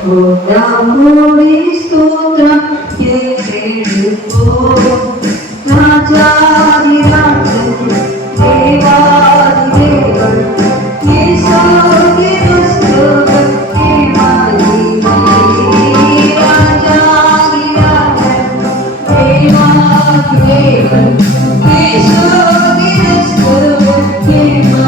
Namuni Sutra Yesu Rajadi Rajan Devadi Devan Yesu Kirustuvan Kemali Rajadi Rajan Devadi Devan Yesu Kirustuvan Kemali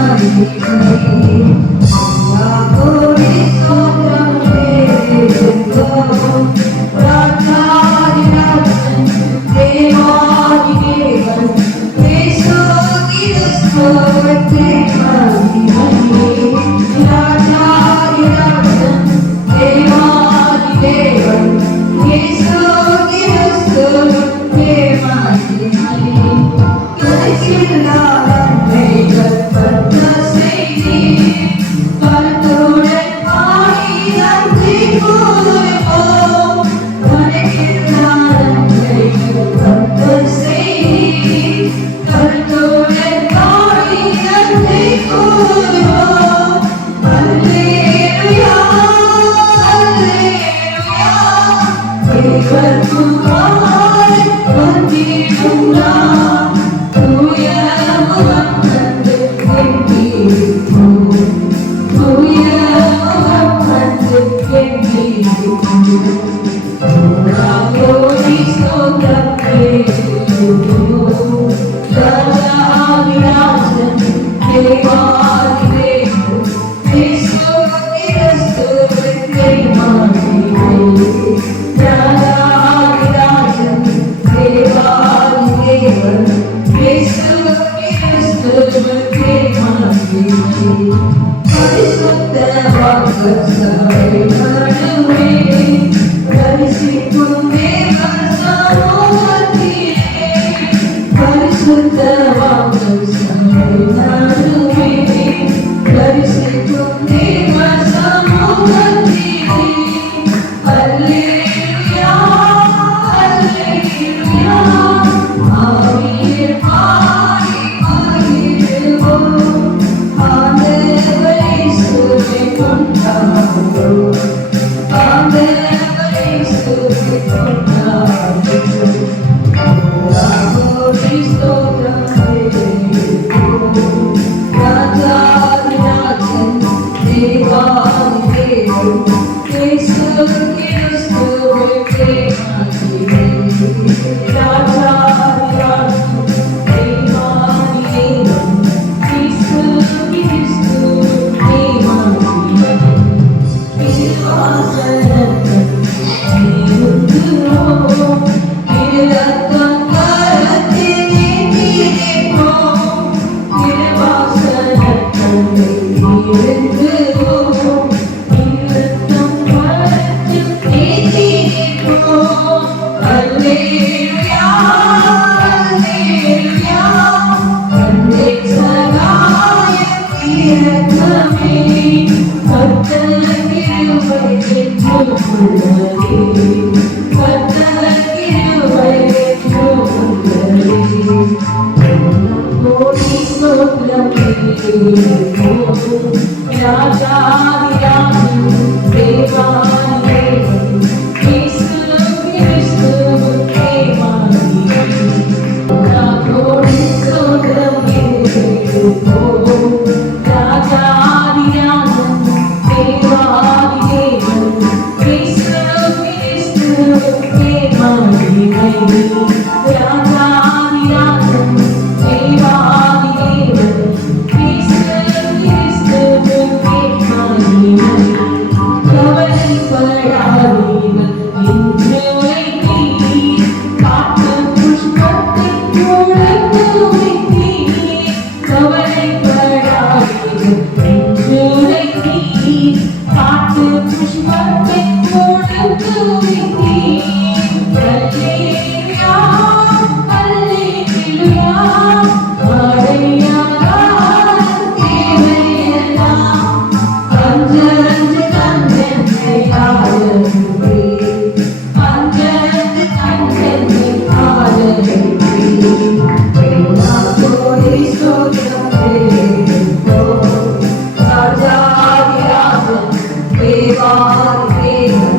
Devar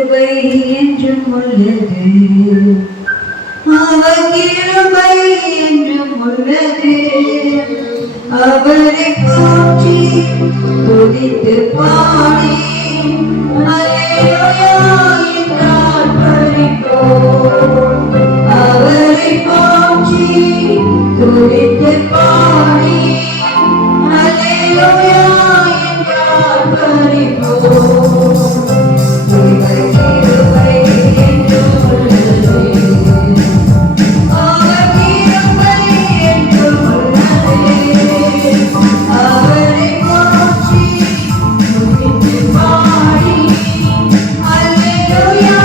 கிருபை என்றும் உள்ளது, அவர் கிருபை என்றும் உள்ளது. அவரை போற்றி துதித்து பாடி அல்லேலூயா என்றார் பரிபோம். அவரை போற்றி துதித்து பாடி அல்லேலூயா என்றார் பரிபோம். கிருபை கிருபை என்றும் உள்ளது, அவர் கிருபை என்றும் உள்ளது. அவரை போற்றி துதித்து பாடி அல்லேலூயா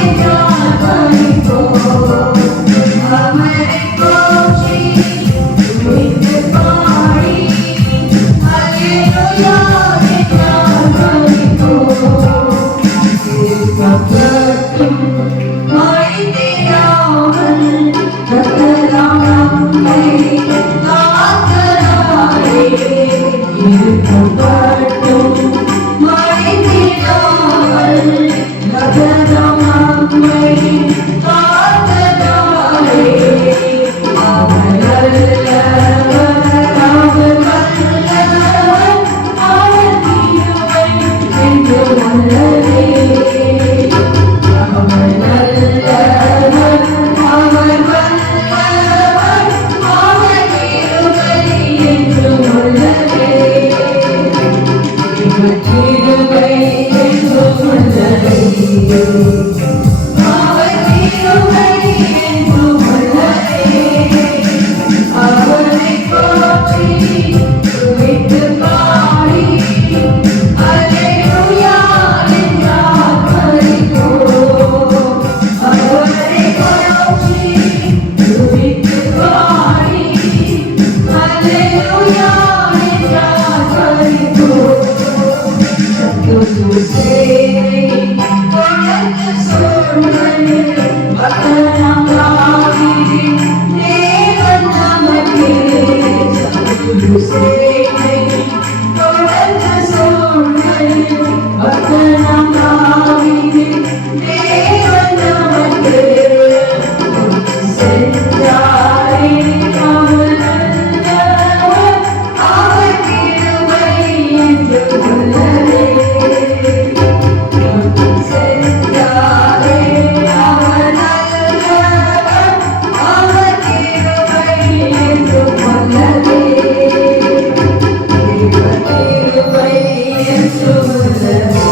என்றார் பரிபோம். அவரை போற்றி துதித்து பாடி அல்லேலூயா என்றார் பரிபோம். இருக்கப்பட்டும் மறைந்திராமல் கர்த்தராம் நம்மை காக்கிறாரே. இருக்கப்பட்டும் மறைந்திராமல் கர்த்தராம் நம்மை காக்கிறாரே. அவர் நல்லவர், அவர் வல்லவர், அவர் கிருபை என்றும் உள்ளதே. அவர் நல்லவர், அவர் வல்லவர், அவர் கிருபை என்றும் உள்ளதே. அவர் கிருபை என்றும் உள்ளதே. அவர் கிருபை என்றும் உள்ளதே. அவரை போற்றி துதித்து பாடி அல்லேலூயா என்றார் பரிபோம். அவரை போற்றி துதித்து பாடி அல்லேலூயா என்றார் பரிபோம். சத்துரு சேனை தொடர்ந்து சூழ்ந்து பக்தனாம் தாவீதின் தேவன் நமக்கே. சத்துரு சேனை தொடர்ந்து சூழ்ந்து பக்தனாம் தாவீதின் தேவன் நமக்கே. சென்றாரே அவர் நல்லவர், அவர் கிருபை என்றும் உள்ளதே. சென்றாரே அவர் நல்லவர், அவர் கிருபை என்றும் உள்ளதே. கிருபை என்றும் உள்ளதே.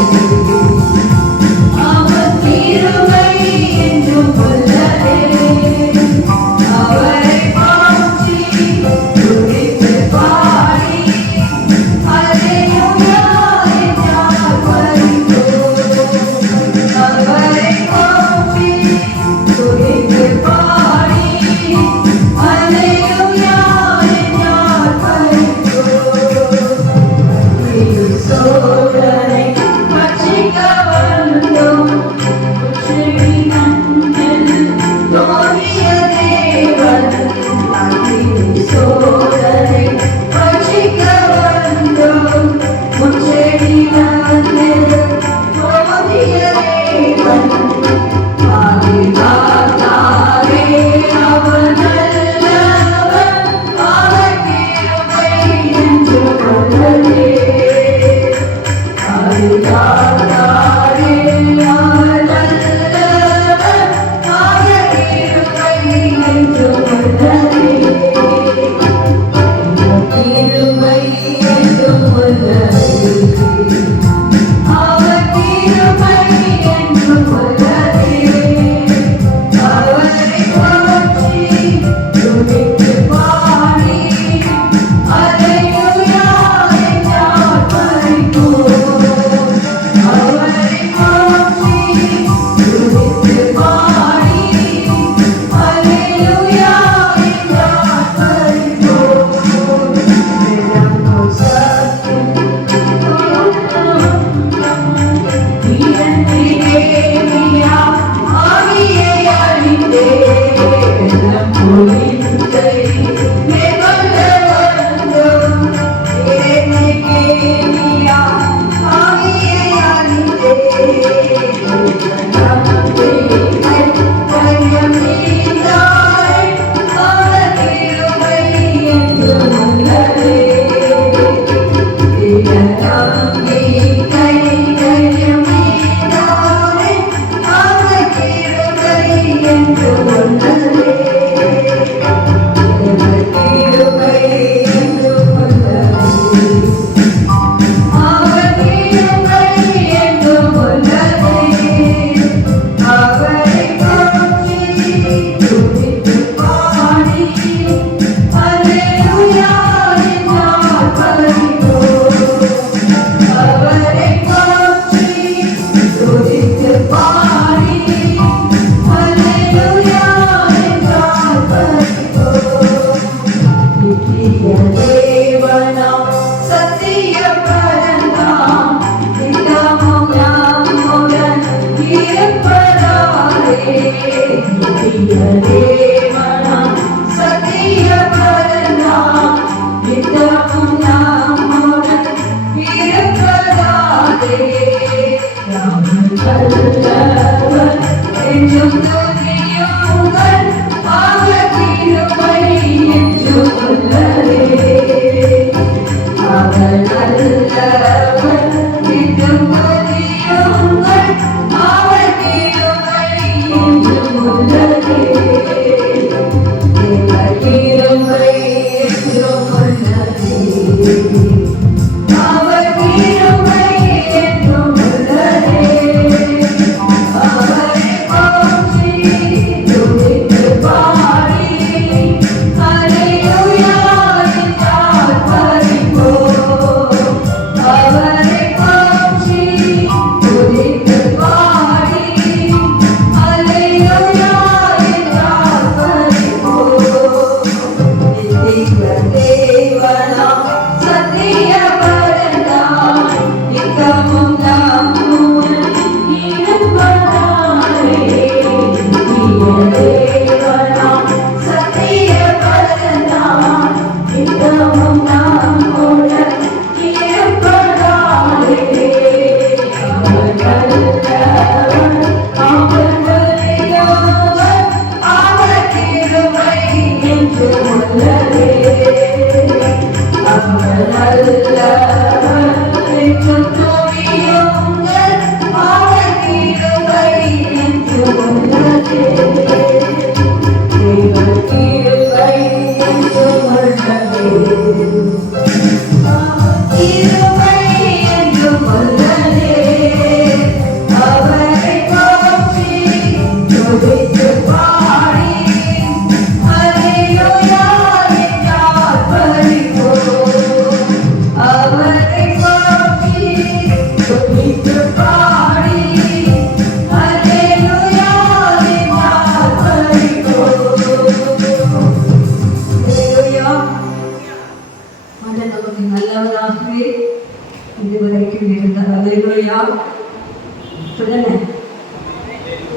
அவர் கிருபை என்றும் உள்ளதே. அவரை போற்றி துதித்து பாடி அல்லேலூயா என்றார் பரிபோம். அவரை போற்றி துதித்து பாடி அல்லேலூயா என்றார் பரிபோம்.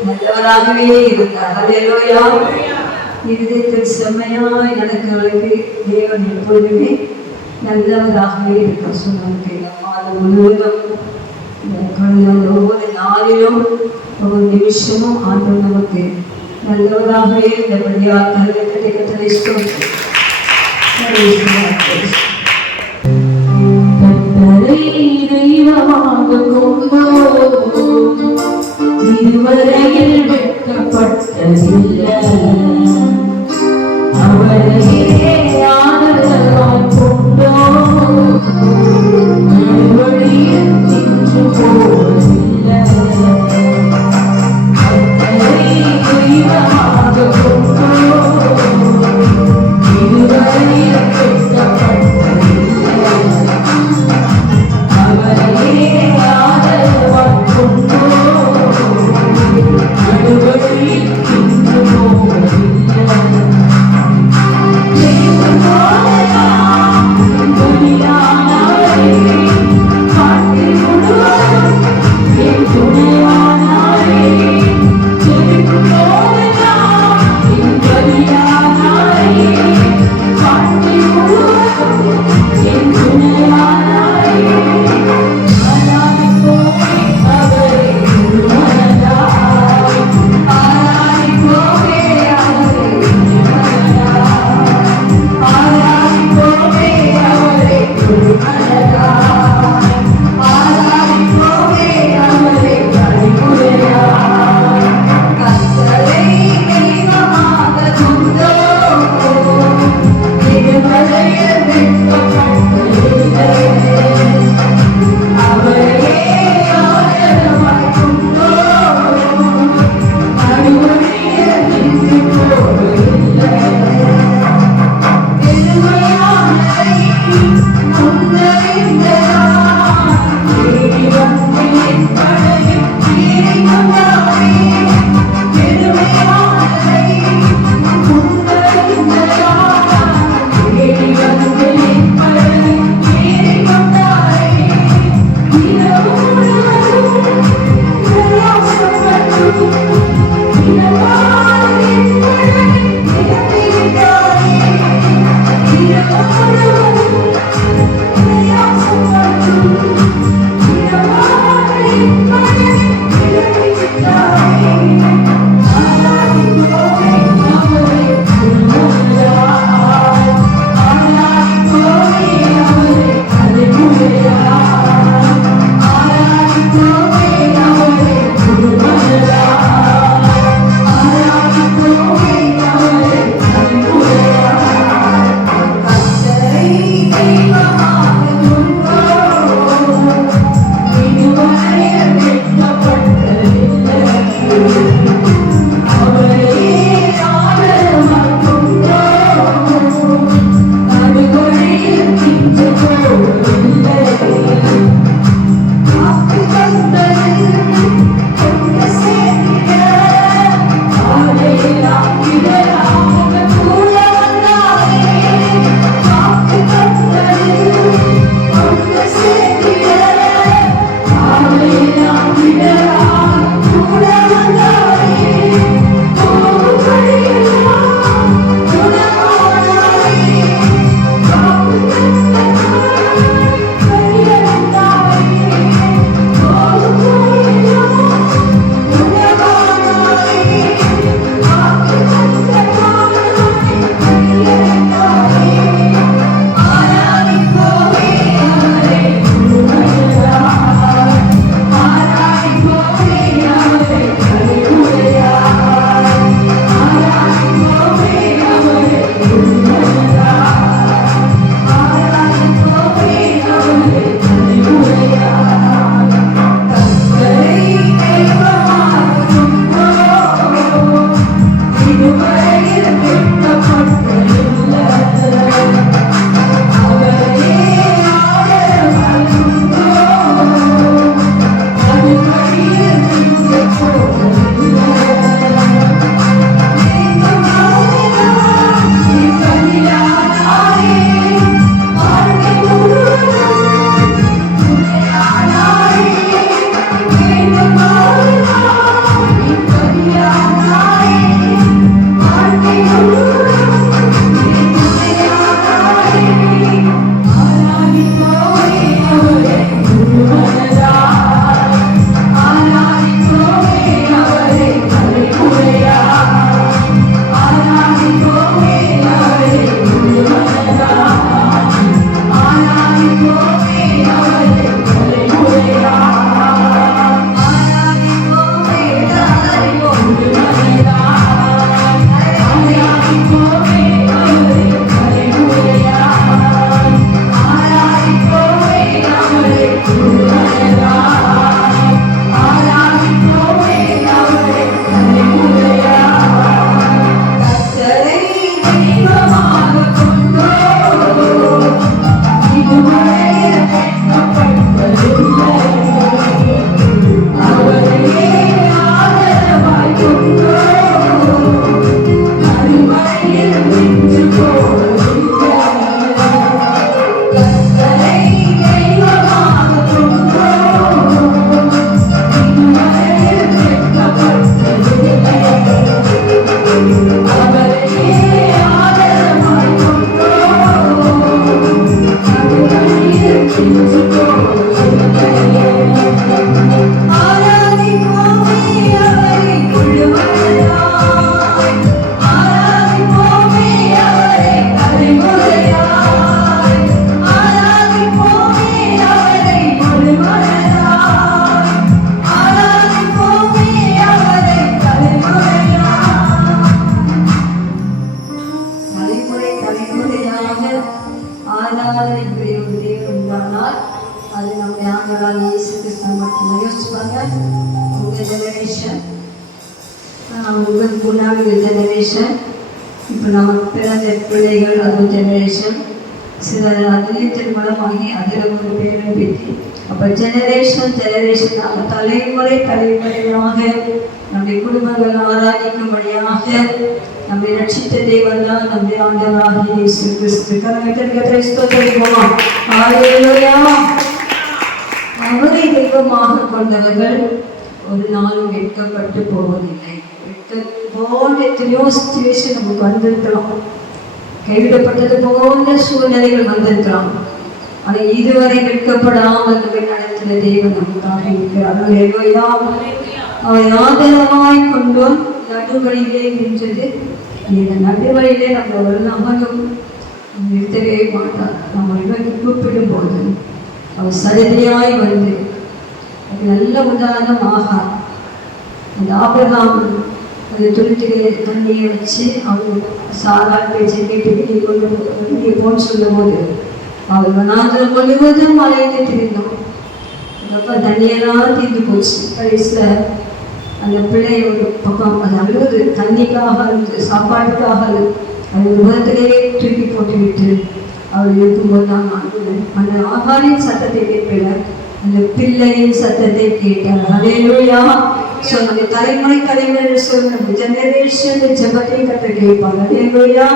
நல்லவராகவே இருந்தார். அல்லேலூயா. இருதயத்தில் செம்மையாய் நடக்கிறவர்களுக்கு தேவன் எப்பொழுதுமே நல்லவராகவே இருக்க சொன்னாங்க. மாதம் முழுவதும் ஒவ்வொரு நாளிலும் ஒவ்வொரு நிமிஷமும் ஆண்டவர் நமக்கு நல்லவராகவே இருந்தபடியாக கட்டளை தெய்வமாக கொண்டோ இதுவரையில் வெட்கப்பட்டதில்லை. அவரையே ஆதரவாய் கொண்டோ வழியில் நின்று போவதில்லை. தெய்வமாக கொண்டோ இதுவரையில் வெட்கப்பட்டதில்லை. அவரையே ஆதரவாய் கொண்டோ வழியில் நின்று போவதில்லை. ஜெனரேஷன் இப்போ நமக்கு பிறந்த பிள்ளைகள் அது ஜெனரேஷன் சில அதிலே திருமணமாகி அதில் ஒரு பேரும் பேத்தி அப்போ ஜெனரேஷனாக தலைமுறைகளாக நம்முடைய குடும்பங்கள் ஆராதிக்கும்படியாக நம்மை ரட்சித்த தேவன் தான் நம்முடைய ஆண்டவராகிய இயேசு கிறிஸ்து. கர்த்தரை ஸ்தோத்திரிப்போமா. ஹல்லேலூயா. அவரை தெய்வமாக கொண்டவர்கள் ஒரு நாளும் வெட்கப்பட்டு போவதில்லை. போன்ற எத்தனையோ சிச்சுவேஷன் நமக்கு வந்திருக்கலாம், கைவிடப்பட்டது போன்ற சூழ்நிலைகள் வந்திருக்கலாம். ஆனால் இதுவரை வெட்கப்படாமல் நம்மை நடத்தின தேவன் நமக்காக இருக்கிறார். அவரை ஆதரவாய் கொண்டோம். நடுவழியிலே நின்றது. இந்த நடுவழியிலே நம்ம ஒரு நபரும் நிறுத்தவே மாட்டார். நம்ம இவருக்கு கூப்பிடும் போது அவர் சலுகையாய் வந்து அது நல்ல உதாரணம் ஆகார். அந்த ஆபிரகாம் அந்த துருத்திலே தண்ணியை வச்சு அவங்க சாரால் பேச்சை கேட்டு கொண்டு வெளியே போன்னு சொல்லும் போது அவர் வனாந்திரம் முழுவதும் அலைந்து திரிந்தோம். அப்போ தண்ணியெல்லாம் தீர்ந்து போச்சு. கடைசியில் அந்த பிள்ளை ஒரு பக்கம் அது அழுவது தண்ணிக்காக அழுது, சாப்பாட்டுக்காக அழுது, அது ஒரு விதத்திலேயே தூக்கி போட்டுவிட்டு அவர் இருக்கும்போது தான் அழுவேன். அந்த ஆகாரின் சத்தத்தை கேட்கல, அந்த பிள்ளையின் சத்தத்தை கேட்டார். ஹல்லேலூயா. ஸோ நம்ம தலைமுறை சொல்லுங்க ஜெனரேஷன் ஜெபத்தை கற்று கேட்பாங்க. ஹல்லேலூயா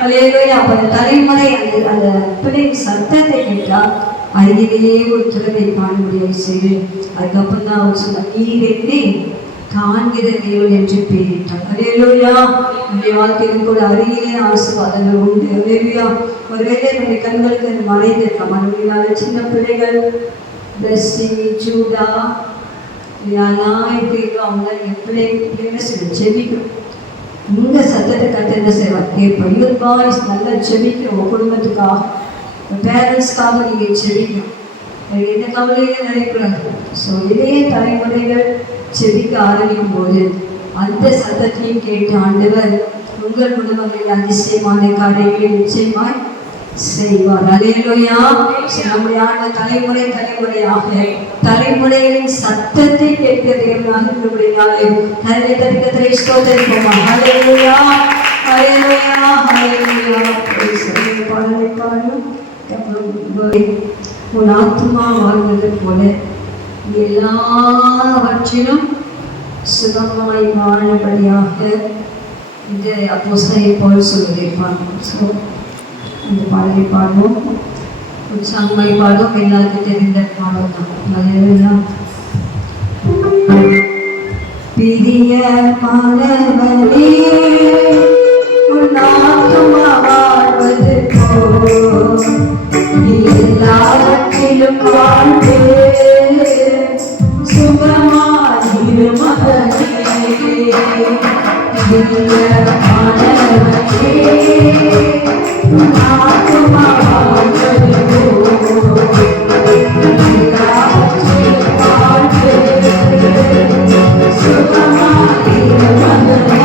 ஹல்லேலூயா. அப்போ அந்த தலைமுறை அந்த பிள்ளையின் சத்தத்தை கேட்டால் அருகிலேயே ஒரு துறவை காண முடியாது செய்து. அதுக்கப்புறம் தான் அவர் சொன்னார், நீர் என்னை காண்கிற தேவன் என்று பெயரிட்டார். ஹல்லேலூயா. நம்முடைய வாழ்க்கையில் கூட அருகிலே ஆசீர்வாதங்கள் உண்டு. ஹல்லேலூயா. ஒருவேளை நம்முடைய கண்களுக்கு அது மறைந்திருக்கலாம். மறுபடியும் சின்ன பிள்ளைகள் பெஸ்ஸி ஜூடா யாரெல்லாம் இருக்கிறோம் அவங்க என் பிள்ளைங்க செபிக்கும். இந்த சத்தத்தை கற்று என்ன செய்வார் கேட்போம். யூத் பாய்ஸ் நல்லா செபிக்கும். உங்கள் குடும்பத்துக்காக பேரண்ட்ஸ்க்காக நீங்கள் செபிக்கும். என்ன கவலையே நினைக்கூடாது. ஸோ இதே தலைமுறைகள் செபிக்க ஆரம்பிக்கும் போது அந்த சத்தத்தையும் கேட்டு ஆண்டவர் உங்கள் குடும்பங்களில் அதிசயமான காரியங்களை நிச்சயமாய் செய்வார். ஹல்லேலூயா. நம்முடைய ஆண்டவர் தலைமுறையாக தலைமுறைகளின் சத்தத்தை கேட்க தேவனாக இருக்கிறபடியாலே கர்த்தரை ஸ்தோத்திரிப்போமா. ஹல்லேலூயா ஹல்லேலூயா ஹல்லேலூயா. பாடலை பாடும். ஒரு ஆத்மா வாழ்வது போல எல்லாவற்றிலும் சுகமாய் வாழபடியாக இந்த அப்போஸ்தலன் பவுல் சொல்லியிருப்பாங்க. அந்த பாடலை பாடுவோம். உற்சாகமாய் பாடுவோம். எல்லாருக்கும் தெரிந்த பாடல் தான். பிரிய மாணவனே உன் ஆத்துமா வாழ்வது போல் எல்லாவற்றிலும் வாழ்ந்து சுகமாயிரு மகனே. பிரிய மாணவனே உன் ஆத்துமா வாழ்வது போல் எல்லாவற்றிலும் வாழ்ந்து சுகமாயிரு மகனே.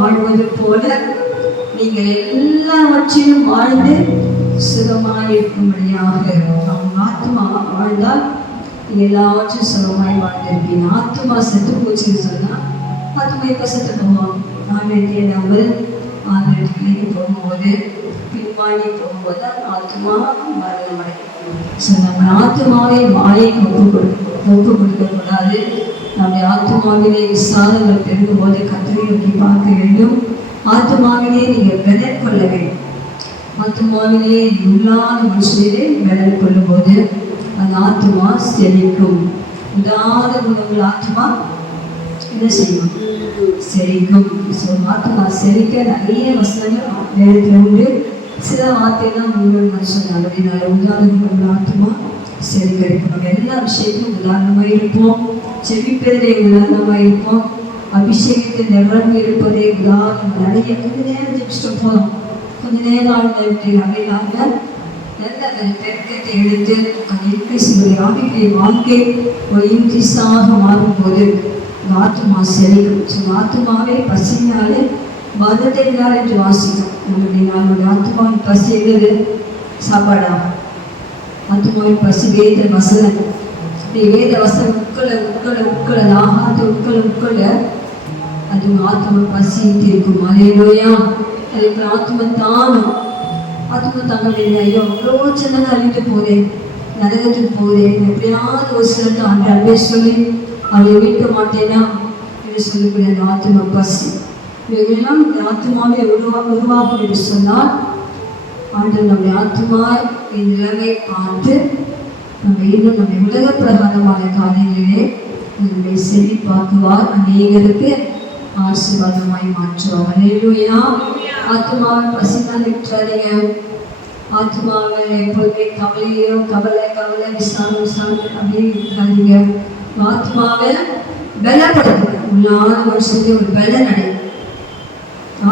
வாழ்வது போல நீங்கள் எல்லாவற்றிலும் வாழ்ந்து சுகமாயிருக்கும்படியாக. நம் ஆத்மா வாழ்ந்தால் நீங்கள் எல்லாவற்றும் சுகமாய் வாழ்ந்திருப்பீங்க. ஆத்மா செத்து போச்சுன்னு சொன்னால் ஆத்மா இப்போ செத்து போவோம். ஆண்டவரை நம்ம ஆண்டவருக்கு போகும்போது பின்வாங்கி போகும்போது ஆத்மா மரணம் அடையும். ஸோ நம்ம ஆத்மாவை மாயைக்கு ஒப்பு கொடுக்கக்கூடாது. நம்முடைய ஆத்மாவிலே விசாரங்கள் பெருகும்போது கர்த்தரை நோக்கி பார்க்க வேண்டும். ஆத்மாவிலே நீங்கள் பலன் கொள்ள வேண்டும். ஆத்மாவிலே உள்ளான மனுஷனிலே பலன் கொள்ளும் போது அந்த ஆத்மா செழிக்கும். உதாரண குணங்கள் ஆத்மா என்ன செய்யும்? செழிக்கும். ஸோ ஆத்மா செழிக்க நிறைய வசனங்கள் வேதத்தில் உண்டு. சில வார்த்தைதான் முழுவதும் சொன்னாங்க. அப்படின்னால உதாரண குணங்கள் ஆத்மா செழிக்க இருக்கணும். எல்லா விஷயத்திலும் உதாரணமாக இருப்போம். செவிப்பதிலே உதாரணமாக இருப்போம். அபிஷேகத்தை நிரம்பி இருப்பதே உதாரணம். நிறைய கொஞ்ச நேரம் ஜெபிச்சுட்டு போதும். கொஞ்ச நேரம் அப்படின்னாங்க நல்ல பெருக்கத்தை எடுத்து அந்த இன்க்ரீஸுடைய ஆவிக்குரிய வாழ்க்கை ஒரு இன்க்ரீஸாக மாறும்போது ஆத்மா செழிக்கும். ஸோ ஆத்மாவே பசினாலே மதத்தைனார் என்று வாசிக்கும். நம்முடைய ஆத்மாவின் பசி எது? சாப்பாடா? ஆத்மாவின் பசி வேத வசனம். வேத வசனம் உட்கொள்ள ஆகாத உட்கொள்ள அது ஆத்மா பசி தீர்க்கும். அலையிலோயா அதுக்கு ஆத்மா தானும் ஐயோ அவ்வளோ சின்னதாக அழிட்டு போதேன், நரகத்துக்கு போதேன், எப்படியாவது ஒரு சிலருக்கு ஆண்டே சொல்லி அவளை மீட்க மாட்டேனா என்று சொல்லக்கூடிய அந்த ஆத்மா பசி. இவைகளெல்லாம் இந்த ஆத்மாவை உருவாக்கும் என்று சொன்னால் ஆண்டு நம்முடைய ஆத்மா இந்த நிலைமை பார்த்து நம்ம இன்னும் நம்முடைய உலக பிரகாரமான காரியங்களிலே நம்முடைய செழிப்பாக்குவார். அநேகருக்கு ஆசீர்வாதமாய் மாற்றுவார். அல்லேலூயா. ஆத்மாவை பசினால் விட்டுறாதீங்க. ஆத்மாவை எப்போதுமே கவலை விசாரம் அப்படியே விட்டுறாதீங்க. ஆத்மாவை பலப்படுத்துங்க. உள்ளான மனுஷனுக்கு ஒரு பலன் அடையும்.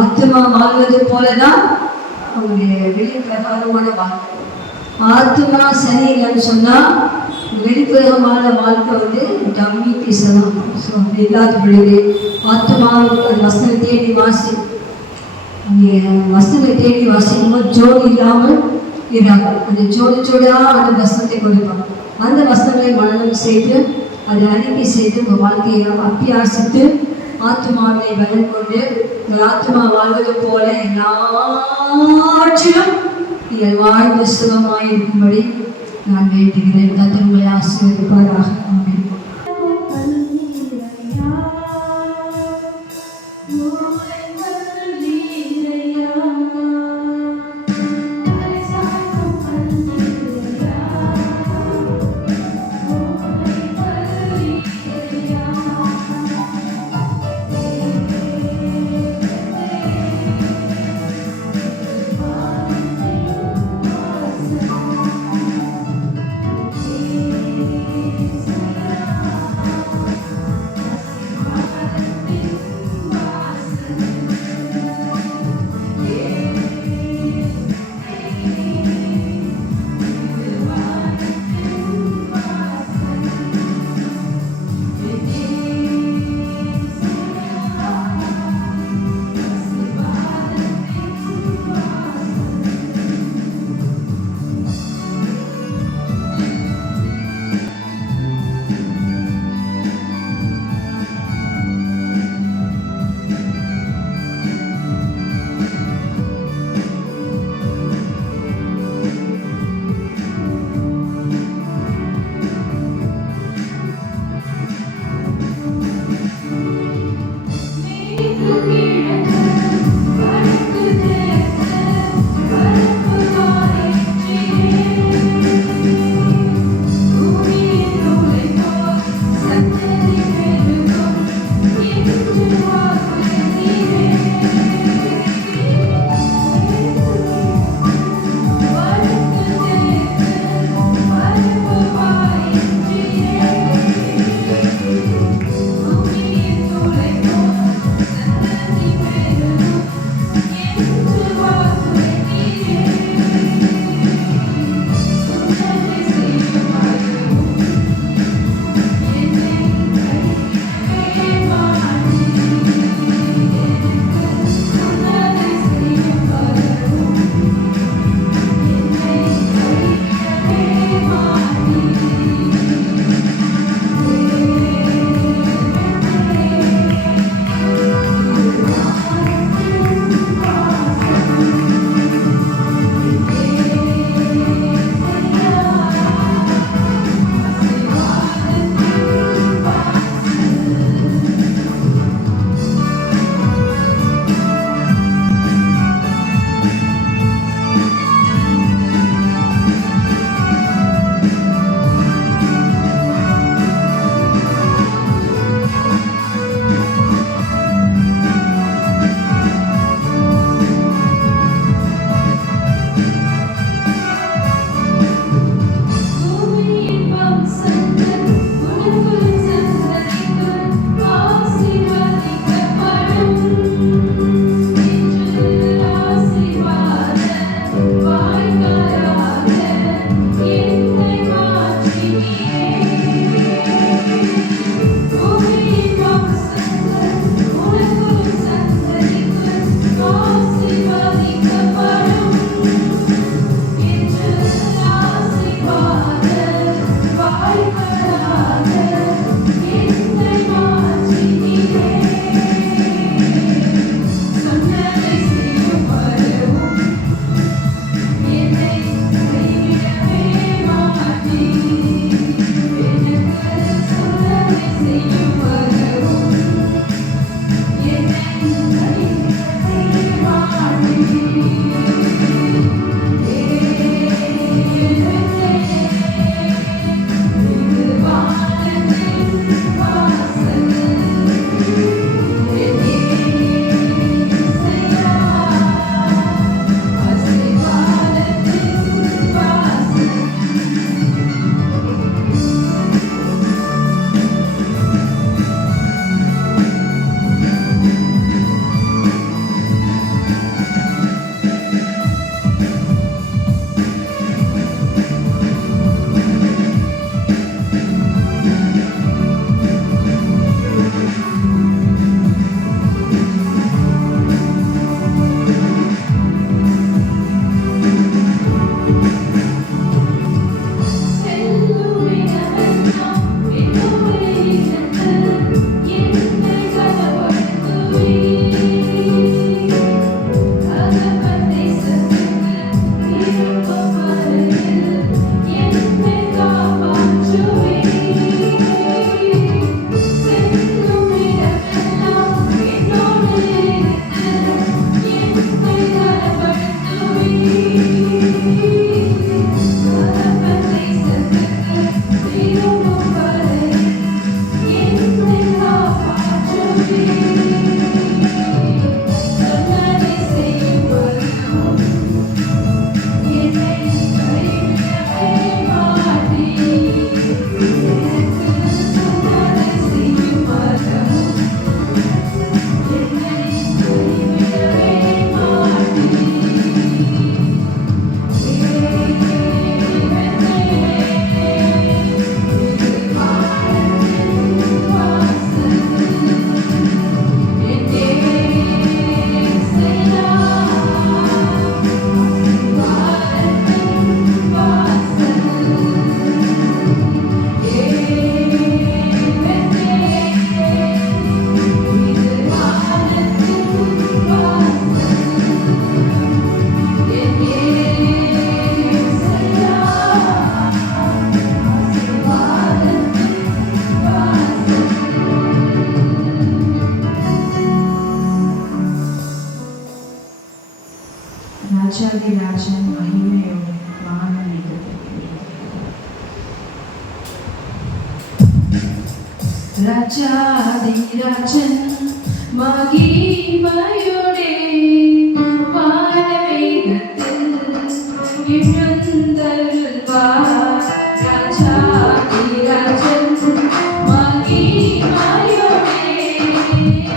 ஆத்மா வாழ்வது போலதான் அவங்களுடைய வெளி பிரகாரமான வாழ்க்கை. ஆத்மா சரியில்லைன்னு சொன்னா வெளிப்புறமான வாழ்க்கை டம்மி பீசலாம். ஸோ அப்படி இல்லாத பொழுது ஆத்மாவுக்கு வசனை தேடி வாசிக்கும்போது ஜோடி இல்லாமல் இராங்க. அந்த ஜோடியா அந்த வசனத்தை கொடுப்பாங்க. அந்த வசனங்களை மனனம் செய்து அதை அறிக்கை செய்து உங்கள் வாழ்க்கையை அப்பியாசித்து ஆத்மாவை பலன் கொண்டு உங்கள் ஆத்மா வாழ்வது போல எல்லாவற்றிலும் நீங்கள் வாழ்ந்து சுகமாய் இருக்கும்படி நான் வேண்டுகிறேன். கர்த்தர் உங்களை ஆசீர்வதிப்பாராக. ஆமென். ராஜாதிராஜன் மகிமையோடே வானமேகத்தில் எழுந்தருள்வார். ராஜாதிராஜன் மகிமையோடே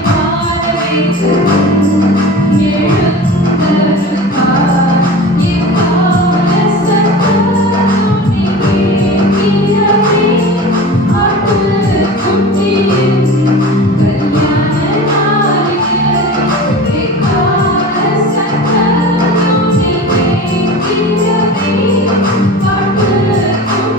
வானமேகத்தில் எழுந்தருள்வார். எக்கால சத்தம் கேட்கிறதே, ஆட்டுக்குட்டியின் கல்யாண நாளில். எக்கால சத்தம் கேட்கிறதே, ஆட்டுக்குட்டியின்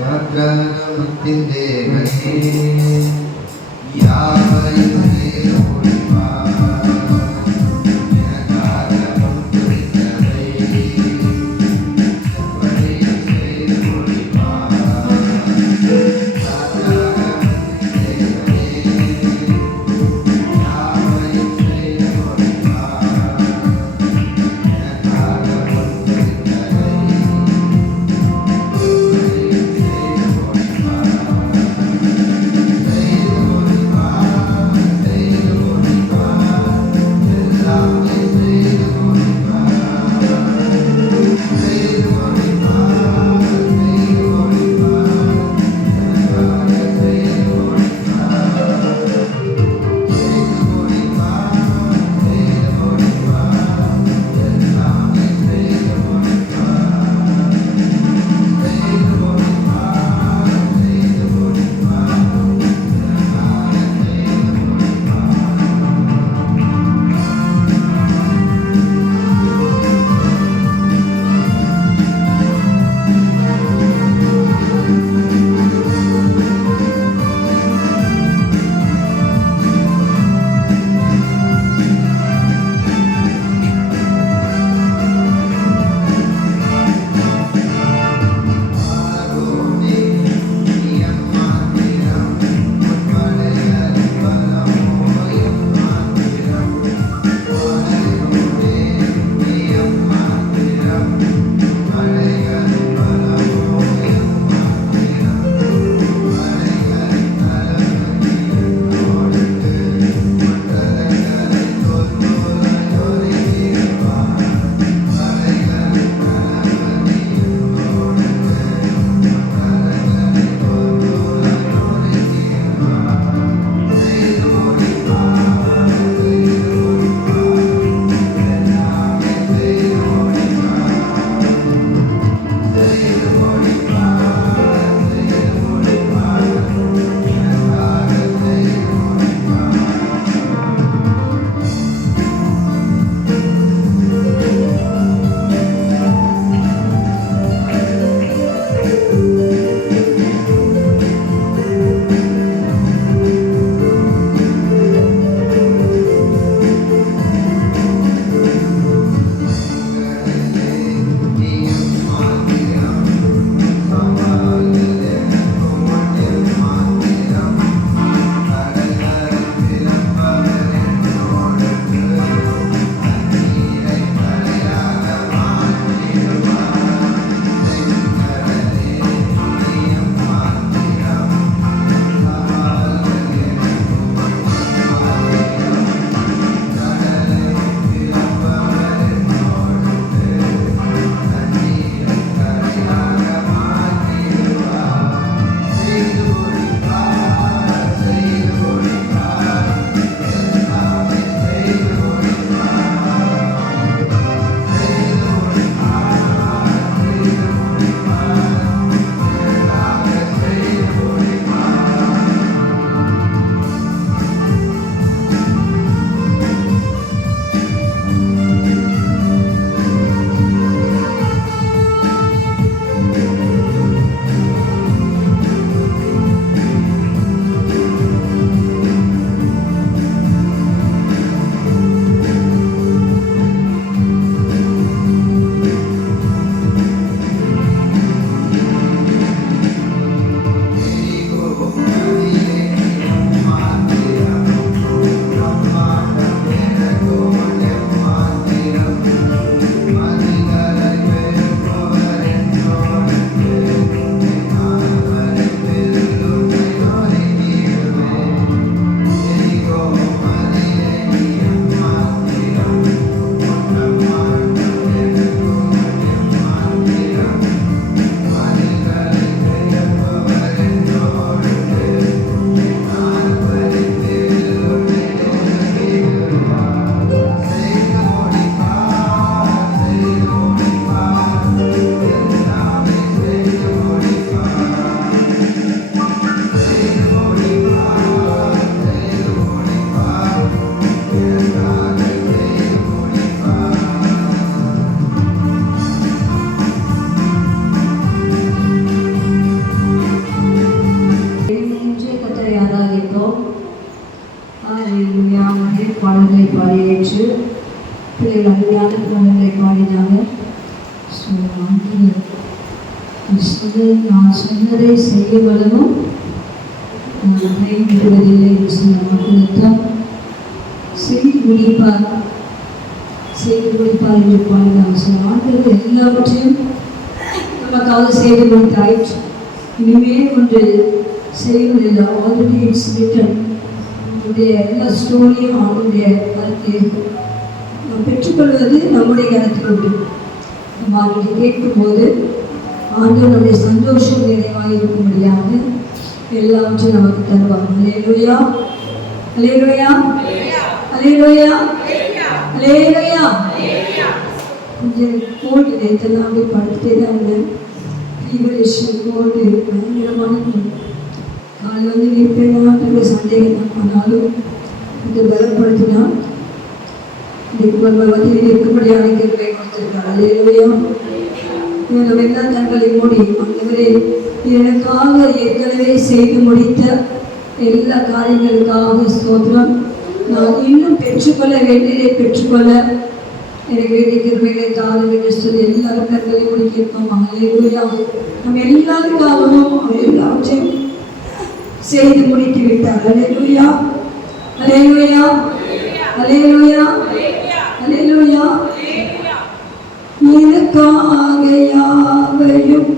யாக்கத்தின் தேவனே யாவரையும் செய்து முடிப்பார். எனக்காக முன் குறித்ததை எப்படியும் செய்து முடிப்பார். யாக்கத்தின் தேவனே யாவரையும் செய்து முடிப்பார். எனக்காக முன் குறித்ததை செய்து முடிப்பார். நான் சொன்னதை செய்ய வளமும் நான் கைவிடுவதில்லை என்று சொன்ன வாக்குத்தத்தம் செய்து முடிப்பார் என்று பாடுகிறார். ஆண்டவர் எல்லாவற்றையும் நமக்காக செய்து முடித்தாயிற்று. இனிமே ஒன்று செய்வதில்லை. Already it's written. நம்முடைய எல்லா ஸ்டோரியும் அவனுடைய கருத்தில் நாம் பெற்றுக்கொள்வது நம்முடைய கருத்தில் உண்டு. நம்ம அவர்களை கேட்கும்போது ஆண்டவர் நம்முடைய சந்தோஷம் நிறைவாக இருக்கும்படியாக எல்லாவற்றையும் நமக்கு தருவார். அல்லேலூயா, அல்லேலூயா, அல்லேலூயா, அல்லேலூயா. கொஞ்சம் கோல்டு நேற்றெல்லாம் அப்படியே படுத்துட்டே தான் இருந்தேன். ஃபீவரிஷன் கோல்டு பயங்கரமான கோல்டு. காலையில் வந்து இருப்பேனான்றது சந்தேகம் தான். ஆனாலும் இதை பலப்படுத்தினா இன்னைக்கு நம்ம வந்து இருக்கும்படியான கிருபை கொடுத்திருக்கார். அல்லேலூயா. நம்ம எல்லாம் தங்களை மூடி ஆண்டவரே எனக்காக ஏற்கனவே செய்து முடித்த எல்லா காரியங்களுக்காக ஸ்தோத்திரம். நான் இன்னும் பெற்றுக்கொள்ள வேண்டியதை பெற்றுக்கொள்ள எனக்கு வேண்டிய கிருபைகளை தாரும் என்று சொல்லி எல்லாரும் தங்களை மூடி கேட்போம். அல்லேலூயா. நம்ம எல்லாருக்காகவும் அவர் எல்லாவற்றையும் செய்து முடித்து விட்டார். அல்லேலூயா, அல்லேலூயா, அல்லேலூயா, அல்லேலூயா. எனக்காக யாவையும்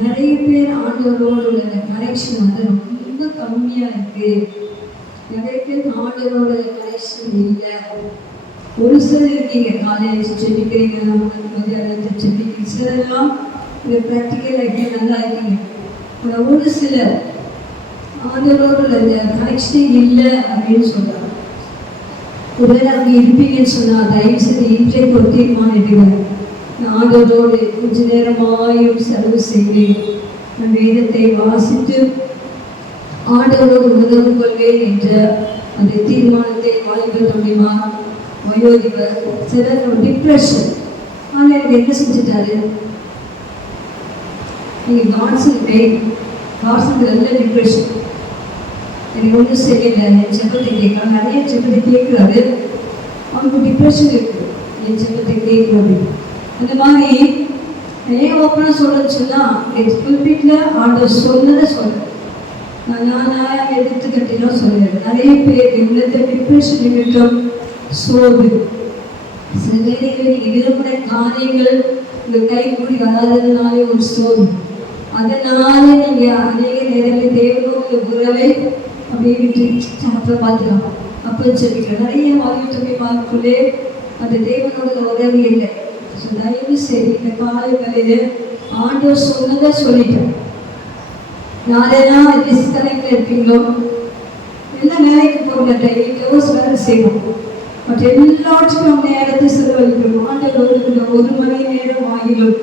நிறைய பேர் ஆண்டவரோடு உள்ள கனெக்ஷன் வந்து ரொம்ப கம்மியாக இருக்கு. நிறைய பேர் ஆண்டவரோட கனெக்ஷன் இல்லை. ஒரு சிலர் இருக்கீங்க, காலேஜ் செடிக்கிறீங்க, மத்தியானத்தை செடிக்கிறீங்க, சிலரெல்லாம் இந்த ப்ராக்டிக்கல் லைஃப்ல நல்லா இருக்கீங்க. ஆனால் ஒரு சிலர் ஆண்டவரோடு உள்ள கனெக்ஷனே இல்லை அப்படின்னு சொல்கிறாங்க. ஒருவேளை அங்கே இருப்பீங்கன்னு சொன்னால் தயவு செய்து இன்றைக்கு ஒரு தீர்மானம் எடுங்க. நான் ஆண்டவரோடு கொஞ்ச நேரமாயும் செலவு செய்வேன், நான் வேதத்தை வாசித்து ஆண்டவரோடு உதவி கொள்வேன் என்ற அந்த தீர்மானத்தை வாய்ப்பு முடியுமா? வயோதிபர் சிலர் டிப்ரெஷன், ஆனால் எனக்கு என்ன செஞ்சுட்டாரு? நீங்கள் காட்ஸுக்கு நல்ல டிப்ரெஷன், எனக்கு ஒன்றும் செய்யலை, என் செப்பத்தை கேட்கலாம். நிறைய செப்பத்தை கேட்குறாரு, அவனுக்கு டிப்ரெஷன் இருக்குது, என் செப்பத்தை கேட்குறாரு. அந்த மாதிரி ஏன் ஓப்பனாக சொல்கிறேன்னு சொன்னால், என் வீட்டில் ஆண்டவர் சொன்னதை சொல்கிறேன், நான் எடுத்துக்கட்டிலாம் சொல்லுறேன். நிறைய பேர் உள்ளத்தை டிப்ரெஷன் நிமித்தம் சோர்வு, சில நேரங்களில் விரும்பின காரியங்கள் உங்கள் கைக்கூடி வராததுனாலே ஒரு சோர்வு, அதனால நீங்கள் அநேக நேரங்களில் தேவனோட உறவை அப்படியே விட்டு அப்போ பார்த்துக்கலாம், அப்போ சொல்லிக்கலாம். நிறைய வாழ்க்கைக்குள்ளே அந்த தேவனோட உறவு இல்லை. ஸோ தயவு சரி இந்த காலை வேலையில் ஆண்டவர் சொன்னதை சொல்லிட்டேன். யாரெல்லாம் டிஸ்கனெக்டில் இருப்பீங்களோ, எல்லாம் வேலைக்கு போகிற 8 hours வேலை செய்வோம், பட் எல்லாத்துக்கும் நம்ம நேரத்தை செலவழிக்கிறோம். ஆண்டவர்களுக்குள்ள 1 மணி நேரம் ஆகிலும்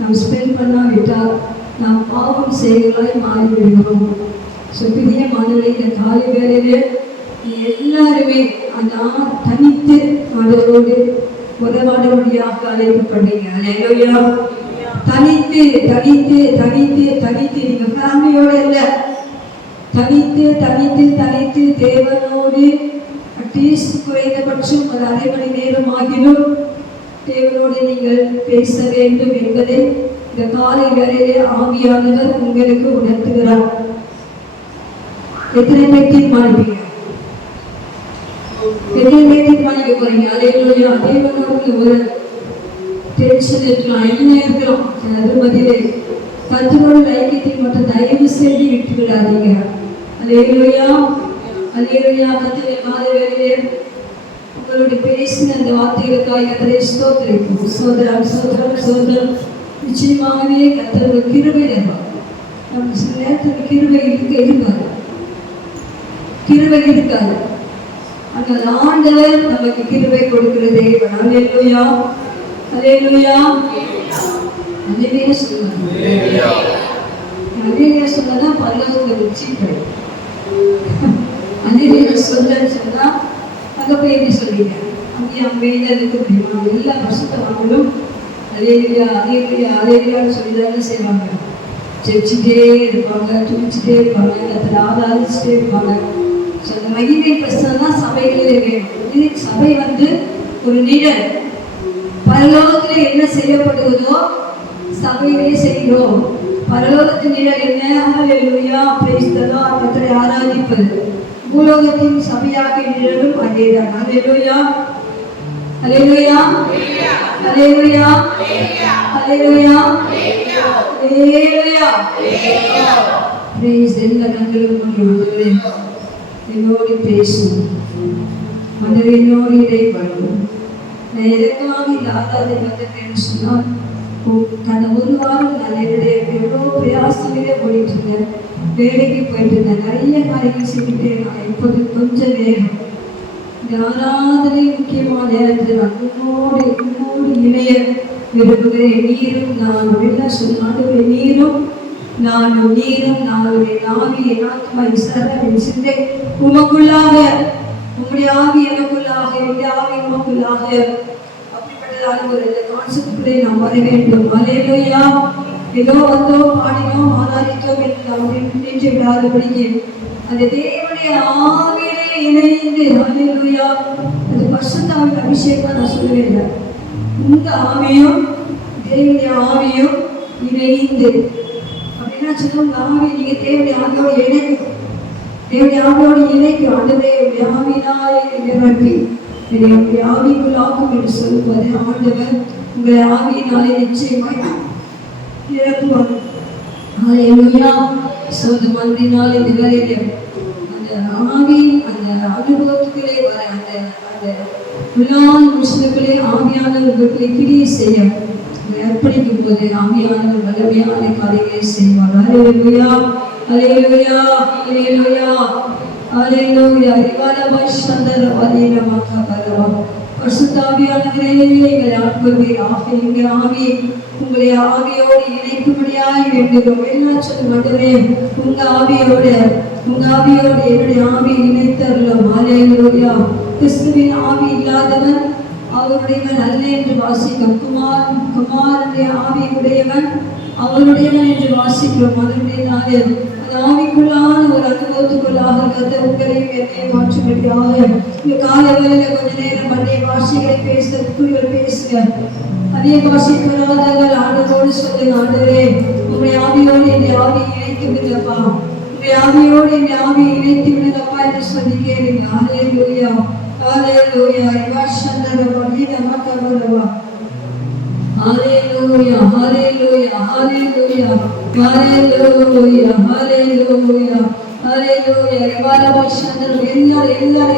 நாம் ஸ்பெண்ட் பண்ணாவிட்டால் நாம் பாவம் செய்களாய் மாறிவிடுகிறோம். ஸோ பிரியமானவர்களே, இந்த காலை வேலையில எல்லாருமே அந்த தனித்து ஆண்டவரோடு உறவாடும்படியாக அழைக்கப்படுறீங்க. அல்லேலூயா. தனித்து தனித்து தனித்து தனித்து நீங்க ஃபேமிலியோட இல்லை, தனித்து தனித்து தனித்து தேவனோடு அட்லீஸ்ட் குறைந்தபட்சம் ஒரு 1/2 மணி நேரம் ஆகிலும் தேவனோடு நீங்கள் பேச வேண்டும் என்பதை இந்த காலை வேளையிலே ஆவியானவர் உங்களுக்கு உணர்த்துகிறார். எத்தனை பேர் தீர்மானிப்பீங்க? எத்தனை பேர் தீர்மானிக்க போறீங்க? அல்லேலூயா. தேவனோடு ஒரு டென்ஷன் இருக்கலாம், என்ன இருக்கலாம், அது பதிலே கர்த்தரோட ஐக்கியத்தை மட்டும் தயவு செய்து விட்டு விடாதீங்க. அல்லேலூயா அல்லேலூயா. கர்த்தருடைய காலை வேளையிலே உங்களுடைய பேசின அந்த வார்த்தைகளுக்காக கர்த்தரை ஸ்தோத்திரிப்போம். சோதரம் சோதரம் சோதரம். நிச்சயமாகவே கர்த்தர் ஒரு கிருபை தருவார். நமக்கு சில நேரத்தில் கிருபை இருக்காது, கிருபை இருக்காது, ஆனால் ஆண்டவர் நமக்கு கிருபை கொடுக்கிற தேவன். அல்லேலூயா அல்லேலூயா. அல்லேலூயா சொல்லுவாங்க. அல்லேலூயா சொன்னா பரலோகத்துல வெற்றி கிடைக்கும். அல்லேலூயா சொல்லன்னு சொன்னா அங்கே போய் எப்படி சொல்றீங்க? அங்கேயும் அங்கேயே இருக்க முடியுமா? எல்லா பரிசுத்தவான்களும் அல்லேலூயா அல்லேலூயா அல்லேலூயான்னு சொல்லி தானே செய்வாங்க. ஜெபிச்சுட்டே இருப்பாங்க, துடிச்சுட்டே இருப்பாங்க, அதில் ஆராதிச்சுட்டே இருப்பாங்க. ஸோ அந்த மகிமை பிரசனம் தான் சபைகளிலே வேணும். இது சபை ஒரு நிழல். பரலோகத்தில் என்ன செய்யப்படுவதோ சபையிலே செய்கிறோம். பரலோகத்தின் நிழல் என்ன? அல்லேலூயா, பிரைஸ் தி லார்ட், கர்த்தரை ஆராதிப்பது. பூலோகத்தின் சபையாக நிழலும் அதேதான். அல்லேலூயா அல்லேலூயா அல்லேலூயா அல்லேலூயா அல்லேலூயா. பிரைஸ் எல்லா கண்களும் கொண்டு என்னோடு பேசும், மன்னர் என்னோடு இடைப்படும். நான் எதற்காக இந்த ஆராதனை வந்திருக்கேன்னு சொன்னால், கடந்த 1 வாரம் நான் என்னுடைய எவ்வளோ பிரயாசங்களே போயிட்டு இருந்தேன், வேலைக்கு போயிட்டு இருந்தேன், நிறைய காரியங்கள் செஞ்சுட்டே நான் இப்போது கொஞ்சம் வேகம் இந்த ஆராதனை முக்கியமான நேரத்தில் நான் உன்னோடு இணைய விரும்புகிறேன். நீரும் நான் என்ன சொன்னாலும் நீரும் நானும் நீரும் நானுடைய ஆவி என் ஆத்மா என் சிந்தை உமக்குள்ளாக, உங்களுடைய ஆவி எனக்குள்ளாக, என்னுடைய ஆவி உமக்குள்ளாக, அப்படிப்பட்டதான ஒரு கான்செப்டுகளை நாம் வர வேண்டும். அல்லேலூயா. ஏதோ வந்தோம் பாடினோம் ஆராதித்தோம் என்று நாம் நின்று விடாதபடிக்கு அந்த தேவனுடைய ஆவியிலே இணைந்து, அல்லேலூயா, அது பரிசுத்தாவின் அபிஷேகம் நான் சொல்லவே இல்லை, இந்த ஆவியும் தேவனுடைய ஆவியும் இணைந்து அப்படின்னா சொல்லுவோம். ஆவி நீங்கள் தேவனுடைய ஆவியோடு இணைக்கும், தேவனுடைய ஆவியோடு இணைக்கும். ஆண்டவரே ஆவியினாலே நிரப்பி என்னுடைய ஆவிக்குள் ஆக்கும் என்று சொல்லுவது ஆண்டவர் உங்களை ஆவியினாலே நிச்சயமாய் நிரப்புவார். அல்லேலூயா. சோது மன்றினால் இந்த வேலையில அந்த ஆவி அந்த அனுபவத்துக்களே வர அந்த உள்ளான மனுஷனுக்களே ஆவியானவர்களுக்கு கிரியை செய்ய அர்ப்பணிக்கும் போது ஆவியானவர் வல்லமையான காரியங்களை செய்வார். அல்லேலூயா அல்லேலூயா அல்லேலூயா ஹalleluya இவலவஷந்தர வலினமகபலவ பரிசுத்தாவியானவரே எங்கள் ஆத்மாவை எங்கள் ஆவியை உங்களை ஆவியோடு இணைக்கும்படியாய் வேண்டுகிறோம். எல்லாம் சொல்லும் ஆண்டவரே, உங்க ஆவியோடு என்னுடைய ஆவியை இணைத்தருளும். ஹalleluya கிறிஸ்துவின் ஆவி இல்லாதவன் அவருடையவன் அல்ல என்று வாசிக்கும். குமாரனுடைய ஆவி உடையவன் அவருடையவன் என்று வாசிக்கிறோம். அதனுடைய அந்த ஆவிக்குள்ளான ஒரு அனுபவத்துக்குள்ளாக கத்த உங்களையும் என்னையும் மாற்றும்படியாக இந்த காலை வேளையில கொஞ்ச நேரம் அந்நிய பாஷைகளை பேசுங்க. அந்நிய பாஷைக்கு வராதவர்கள் ஆண்டவரோடு சொல்லுங்க, ஆண்டவரே உங்களுடைய ஆவியோடு என்னுடைய ஆவியை இணைத்து விடுங்கப்பா, உங்களுடைய ஆவியோடு என்னுடைய ஆவியை இணைத்து விடுங்கப்பா என்று சொல்லி கேளுங்க. ஹalleluya ஹalleluya இவாஷந்தர வலினமகபலவ Hallelujah, hallelujah, hallelujah, hallelujah, hallelujah, hallelujah.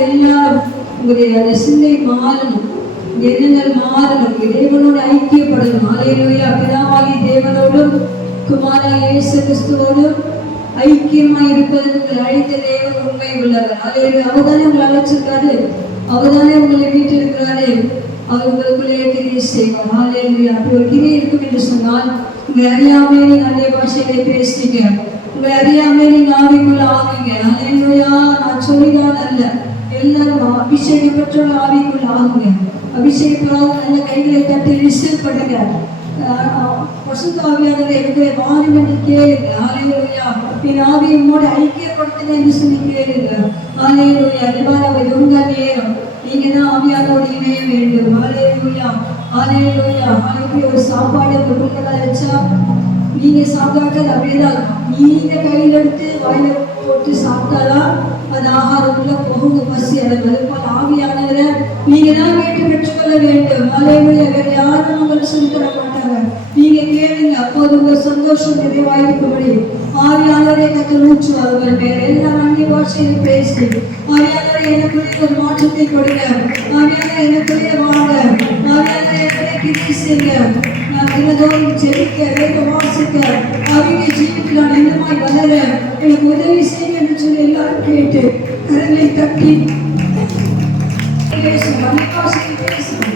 எல்லாரும் உங்களுடைய அந்த சிந்தை மாறணும், எண்ணங்கள் மாறணும், தேவனோடு ஐக்கியப்படணும். ஹalleluya பிதாவாகி தேவனோடும் குமாரனாகிய இயேசு கிறிஸ்துவோடும் ஐக்கியமாய் இருப்பது உங்களை அழைத்த தேவன் உண்மை உள்ளவர். ஹalleluya அவர்தானே உங்களை அழைச்சிருக்காரு, அவர்தானே உங்களை வீட்டிருக்கிறாரு, அவர் உங்களுக்குள்ளே கிரியை செய்வார். ஹalleluya அப்படி ஒரு கிரியை இருக்கும் என்று சொன்னால் உங்களை அறியாமே நீங்க அந்நிய பாஷைகளை பேசுறீங்க, உங்களை அறியாமே நீங்க ஆவிக்குள்ள ஆவீங்க. ஹalleluya நான் சொல்லிதான் அல்ல, எல்லாரும் அபிஷேகம் பெற்றோர் ஆவிக்குள்ள ஆகுங்க. அபிஷேகப்படாத நல்ல கைகளை தட்டி ரிசீவ் பண்ணுங்க. பரிசுத்த ஆவியானவரே எங்களை வாரும் என்று கேளுங்க. ஹalleluya என் ஆவியை உம்மோடு ஐக்கியப்படுத்துங்க என்று சொல்லி கேளுங்க. ஹalleluya நிவாரணம் உங்க நேரம், நீங்க தான் ஆவியானோடு இணைய வேண்டும். ஹalleluya ஹalleluya ஹalleluya ஒரு சாப்பாடு குடும்பங்கள வச்சா நீங்க சாப்பிட்டாக்க அப்படியேதான் நீங்க கையில் எடுத்து வாயில போட்டு சாப்பிட்டாதான் அது ஆகாரத்துக்குள்ள போகுங்க, பசி அடங்கு. ஆவியானவரை நீங்க தான் கேட்டு பெற்றுக்கொள்ள வேண்டும். ஹalleluya வேற யாரும் உங்களுக்கு சொல்லி தர மாட்டாங்க, நீங்க கேளுங்க. அப்போது உங்க சந்தோஷம் நிறைவாயிருக்கும்படி ஆவியானவரை கத்தர் ஊற்றுவார். வேற எல்லாம் அந்நிய பாஷையில் பேசி ஆவியானவரை எனக்குரிய ஒரு மாற்றத்தை கொடுங்க, ஆவியானவரை எனக்குரிய வாங்க, ஆவியானவரை எனக்குரிய கிரியை செய்யுங்க. நான் தினதோறும் ஜெபிக்க, வேத வாசிக்க, ஆவிய ஜீவிக்கு நான் இன்னமாய் வளர எனக்கு உதவி செய்யுங்க என்று சொல்லி எல்லாரும் கேட்டு கரங்களை தட்டி பேசும், அந்நிய பாஷையில் பேசும்.